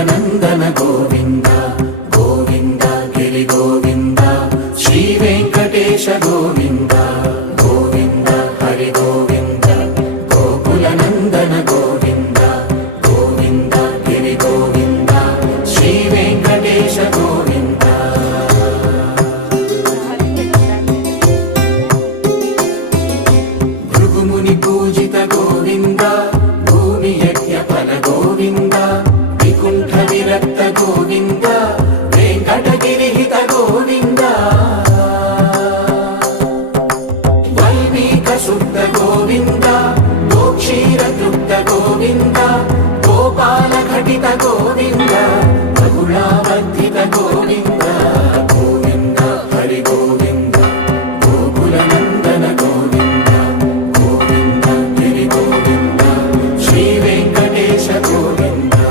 నందన గోవింద గోవింద గిరి గోవింద శ్రీ వెంకటేశ గోవింద గోవింద హరి గోవింద గోకుల నందన గోవింద గోవింద గిరి గోవింద శ్రీ వెంకటేశ గోవింద భృగుముని పూజిత గోవింద భూమి యజ్ఞ ఫల గోవింద వికుంఠ విరక్త గోవింద వెంకటగిరిహిత గోవింద వల్మీక శుద్ధ గోవింద గోక్షీర తృప్త గోవింద గోపాల ఘటిత గోవింద